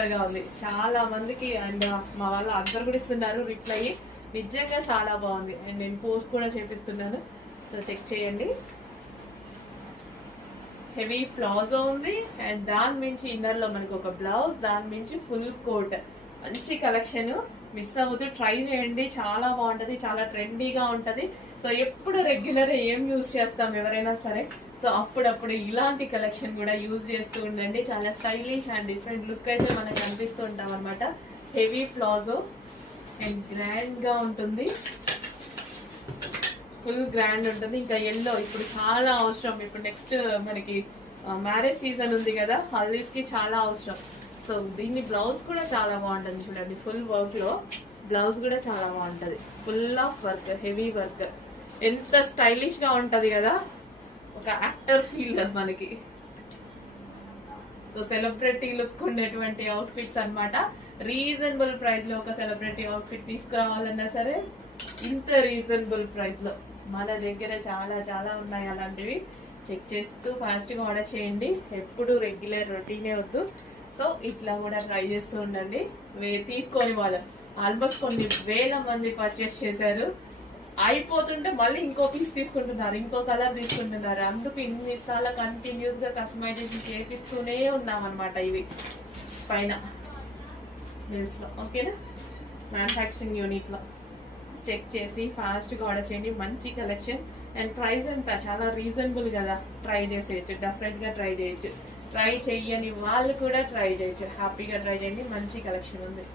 గా ఉంది చాలా మందికి. అండ్ మా వాళ్ళు అందరు కూడా ఇస్తున్నారు రిప్లై. నిజంగా చాలా బాగుంది. అండ్ నేను పోస్ట్ కూడా చేపిస్తున్నాను, సో చెక్ చేయండి. హెవీ ప్లాజో ఉంది అండ్ దాని మించి ఇన్నర్ లో మనకి ఒక బ్లౌజ్, దాని మించి ఫుల్ కోట్. మంచి కలెక్షన్, మిస్ అవ్వద్దు, ట్రై చేయండి. చాలా బాగుంటది, చాలా ట్రెండీగా ఉంటది. సో ఎప్పుడు రెగ్యులర్ ఏం యూజ్ చేస్తాం ఎవరైనా సరే, సో అప్పుడప్పుడు ఇలాంటి కలెక్షన్ కూడా యూజ్ చేస్తూ ఉండండి. చాలా స్టైలిష్ అండ్ డిఫరెంట్ లుక్ అయితే మనకు కనిపిస్తూ ఉంటాం అనమాట. హెవీ ప్లాజో అండ్ గ్రాండ్ గా ఉంటుంది, ఫుల్ గ్రాండ్ ఉంటుంది. ఇంకా ఎల్లో ఇప్పుడు చాలా అవసరం. ఇప్పుడు నెక్స్ట్ మనకి మ్యారేజ్ సీజన్ ఉంది కదా, హల్దీస్ కి చాలా అవసరం. సో దీన్ని బ్లౌజ్ కూడా చాలా బాగుంటుంది చూడండి. ఫుల్ వర్క్ లో బ్లౌజ్ కూడా చాలా బాగుంటది. Full of work, heavy work. ఎంత స్టైలిష్ గా ఉంటది కదా, ఒక యాక్టర్ ఫీల్ మనకి. సో సెలబ్రిటీ లుక్ ఉండేటువంటి అవుట్ ఫిట్స్ అనమాట. రీజనబుల్ ప్రైస్ లో ఒక సెలబ్రిటీ అవుట్ ఫిట్ తీసుకురావాలన్నా సరే ఇంత రీజనబుల్ ప్రైస్ లో మన దగ్గర చాలా చాలా ఉన్నాయి. అలాంటివి చెక్ చేస్తూ ఫాస్ట్ గా ఆర్డర్ చేయండి. ఎప్పుడు రెగ్యులర్ రొటీనే వద్దు. సో ఇట్లా కూడా ట్రై చేస్తూ ఉండండి. తీసుకొని వాళ్ళు ఆల్మోస్ట్ కొన్ని వేల మంది పర్చేస్ చేశారు. అయిపోతుంటే మళ్ళీ ఇంకో పీస్ తీసుకుంటున్నారు, ఇంకో కలర్ తీసుకుంటున్నారు. అందుకు ఇన్నిసార్లు కంటిన్యూస్ గా కస్టమైజేషన్ చేపిస్తూనే ఉన్నాం అనమాట. ఇవి పైన మిల్స్ లో, ఓకేనా, మ్యానుఫ్యాక్చరింగ్ యూనిట్ లో చెక్ చేసి ఫాస్ట్ గా ఆర్డర్ చేయండి. మంచి కలెక్షన్ అండ్ ప్రైస్ అంతా చాలా రీజనబుల్ కదా. ట్రై చేసేయచ్చు, డెఫినెట్ గా ట్రై చేయొచ్చు. ట్రై చెయ్యని వాళ్ళు కూడా ట్రై చేయొచ్చు, హ్యాపీగా ట్రై చేయండి. మంచి కలెక్షన్ ఉంది.